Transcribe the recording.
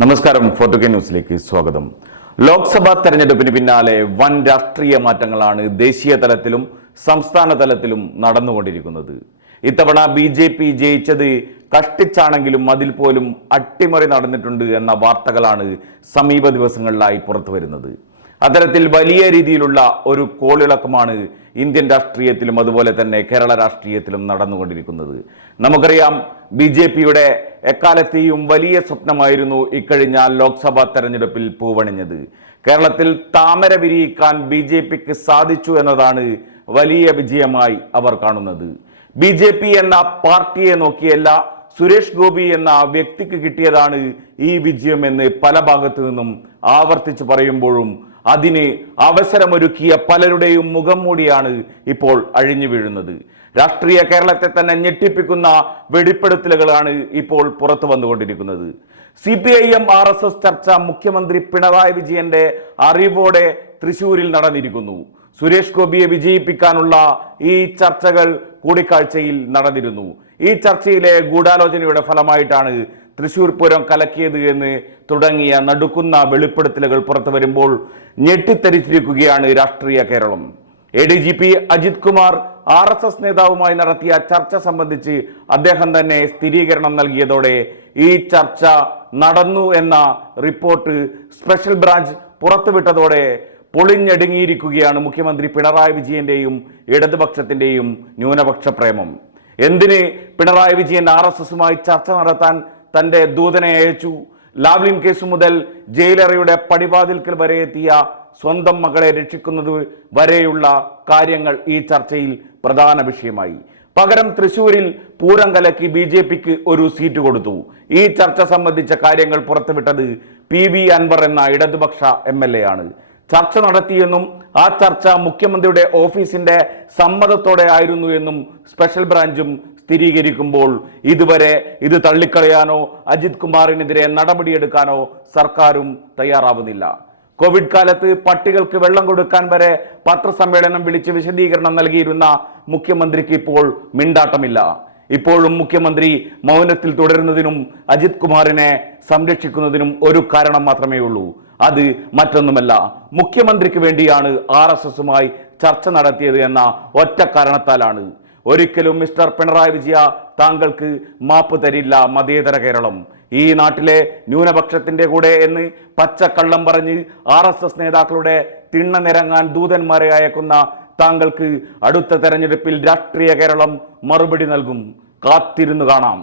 നമസ്കാരം ഫോർട്ടു കെ ന്യൂസിലേക്ക് സ്വാഗതം. ലോക്സഭാ തെരഞ്ഞെടുപ്പിന് പിന്നാലെ വൻ രാഷ്ട്രീയ മാറ്റങ്ങളാണ് ദേശീയ തലത്തിലും സംസ്ഥാന തലത്തിലും നടന്നുകൊണ്ടിരിക്കുന്നത്. ഇത്തവണ ബി ജെ പി ജയിച്ചത് കഷ്ടിച്ചാണെങ്കിലും അതിൽ പോലും അട്ടിമറി നടന്നിട്ടുണ്ട് എന്ന വാർത്തകളാണ് സമീപ ദിവസങ്ങളിലായി പുറത്തു വരുന്നത്. അത്തരത്തിൽ വലിയ രീതിയിലുള്ള ഒരു കോളിളക്കമാണ് ഇന്ത്യൻ രാഷ്ട്രീയത്തിലും അതുപോലെ തന്നെ കേരള രാഷ്ട്രീയത്തിലും നടന്നുകൊണ്ടിരിക്കുന്നത്. നമുക്കറിയാം ബി ജെ പിയുടെ എക്കാലത്തെയും വലിയ സ്വപ്നമായിരുന്നു ഇക്കഴിഞ്ഞ ലോക്സഭാ തെരഞ്ഞെടുപ്പിൽ പൂവണിഞ്ഞത്. കേരളത്തിൽ താമര വിരിയിക്കാൻ ബി ജെ പിക്ക് സാധിച്ചു എന്നതാണ് വലിയ വിജയമായി അവർ കാണുന്നത്. ബി ജെ പി എന്ന പാർട്ടിയെ നോക്കിയല്ല സുരേഷ് ഗോപി എന്ന വ്യക്തിക്ക് കിട്ടിയതാണ് ഈ വിജയമെന്ന് പല ഭാഗത്തു നിന്നും ആവർത്തിച്ച് പറയുമ്പോഴും അതിന് അവസരമൊരുക്കിയ പലരുടെയും മുഖം മൂടിയാണ് ഇപ്പോൾ അഴിഞ്ഞു വീഴുന്നത്. രാഷ്ട്രീയ കേരളത്തെ തന്നെ ഞെട്ടിപ്പിക്കുന്ന വെളിപ്പെടുത്തലുകളാണ് ഇപ്പോൾ പുറത്തു വന്നുകൊണ്ടിരിക്കുന്നത്. C P I M R S S ചർച്ച മുഖ്യമന്ത്രി പിണറായി വിജയന്റെ അറിവോടെ തൃശൂരിൽ നടന്നിരിക്കുന്നു. സുരേഷ് ഗോപിയെ വിജയിപ്പിക്കാനുള്ള ഈ ചർച്ചകൾ കൂടിക്കാഴ്ചയിൽ നടന്നിരുന്നു. ഈ ചർച്ചയിലെ ഗൂഢാലോചനയുടെ ഫലമായിട്ടാണ് തൃശൂർ പൂരം കലക്കിയത് എന്ന് തുടങ്ങിയ നടുക്കുന്ന വെളിപ്പെടുത്തലുകൾ പുറത്തു വരുമ്പോൾ ഞെട്ടിത്തരിച്ചിരിക്കുകയാണ് രാഷ്ട്രീയ Keralam. A D G P Ajith Kumar R S S നേതാവുമായി നടത്തിയ ചർച്ച സംബന്ധിച്ച് അദ്ദേഹം തന്നെ സ്ഥിരീകരണം നൽകിയതോടെ ഈ ചർച്ച നടന്നു എന്ന റിപ്പോർട്ട് സ്പെഷ്യൽ ബ്രാഞ്ച് പുറത്തുവിട്ടതോടെ പൊളിഞ്ഞടുങ്ങിയിരിക്കുകയാണ് മുഖ്യമന്ത്രി പിണറായി വിജയന്റെയും ഇടതുപക്ഷത്തിന്റെയും ന്യൂനപക്ഷ പ്രേമം. എന്തിന് പിണറായി വിജയൻ ആർ എസ് എസുമായി ചർച്ച നടത്താൻ തന്റെ ദൂതനെ അയച്ചു? ലാവ്ലിൻ കേസ് മുതൽ ജയിലറയുടെ പടിവാതിൽക്കൽ വരെ എത്തിയ സ്വന്തം മകളെ രക്ഷിക്കുന്നത് വരെയുള്ള കാര്യങ്ങൾ ഈ ചർച്ചയിൽ പ്രധാന വിഷയമായി. പകരം തൃശൂരിൽ പൂരം കലക്കി ബി ജെ പിക്ക് ഒരു സീറ്റ് കൊടുത്തു. ഈ ചർച്ച സംബന്ധിച്ച കാര്യങ്ങൾ പുറത്തുവിട്ടത് പി വി അൻവർ എന്ന ഇടതുപക്ഷ എം എൽ എ ആണ്. ചർച്ച നടത്തിയെന്നും ആ ചർച്ച മുഖ്യമന്ത്രിയുടെ ഓഫീസിന്റെ സമ്മതത്തോടെ ആയിരുന്നു എന്നും സ്പെഷ്യൽ ബ്രാഞ്ചും സ്ഥിരീകരിക്കുമ്പോൾ ഇതുവരെ ഇത് തള്ളിക്കളയാനോ അജിത് കുമാറിനെതിരെ നടപടിയെടുക്കാനോ സർക്കാരും തയ്യാറാവുന്നില്ല. കോവിഡ് കാലത്ത് പട്ടികൾക്ക് വെള്ളം കൊടുക്കാൻ വരെ പത്രസമ്മേളനം വിളിച്ച് വിശദീകരണം നൽകിയിരുന്ന മുഖ്യമന്ത്രിക്ക് ഇപ്പോൾ മിണ്ടാട്ടമില്ല. ഇപ്പോഴും മുഖ്യമന്ത്രി മൗനത്തിൽ തുടരുന്നതിനും അജിത് കുമാറിനെ സംരക്ഷിക്കുന്നതിനും ഒരു കാരണം മാത്രമേ ഉള്ളൂ അത് മറ്റൊന്നുമല്ല മുഖ്യമന്ത്രിക്ക് വേണ്ടിയാണ് ആർ എസ് എസുമായി ചർച്ച നടത്തിയത് എന്ന ഒറ്റ കാരണത്താലാണ്. ഒരിക്കലും മിസ്റ്റർ പിണറായി വിജയ താങ്കൾക്ക് മാപ്പ് തരില്ല മതേതര കേരളം. ഈ നാട്ടിലെ ന്യൂനപക്ഷത്തിന്റെ കൂടെ എന്ന് പച്ചക്കള്ളം പറഞ്ഞ് ആർ എസ് എസ് നേതാക്കളുടെ തിണ്ണ നിരങ്ങാൻ ദൂതന്മാരെ അയക്കുന്ന താങ്കൾക്ക് അടുത്ത തെരഞ്ഞെടുപ്പിൽ രാഷ്ട്രീയ കേരളം മറുപടി നൽകും. കാത്തിരുന്നു കാണാം.